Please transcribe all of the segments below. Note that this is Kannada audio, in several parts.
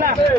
ಲಾಕ್ ಮಾಡಿ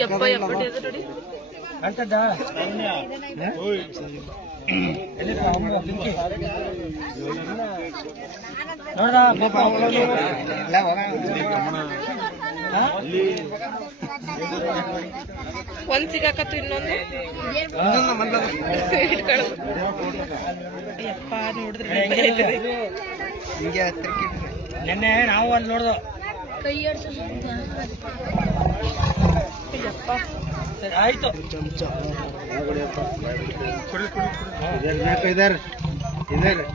ಯಪ್ಪ ಎದು ನೋಡಿ ಕಾಣ್ತದ್ದಾ? ಎಲ್ಲಿಪ್ಪ ನೋಡ್ದ? ಒಂದ್ ಸಿಗಾಕತ್ತು ಇನ್ನೊಂದು? ಇಟ್ಕೊಳ್ಳು ಯಪ್ಪ ನೋಡಿದ್ರೆ ಹೆಂಗೆ ನೆನ್ನೆ ನಾವು ಅಲ್ಲಿ ನೋಡ್ದು. ಕೈ ಸರಿ ಆಯ್ತು. ಚಮಚ ಕುಡಿ ಕುಡಿ ಕುಡಿ. ಇದಾರೆ ಇದಾರೆ.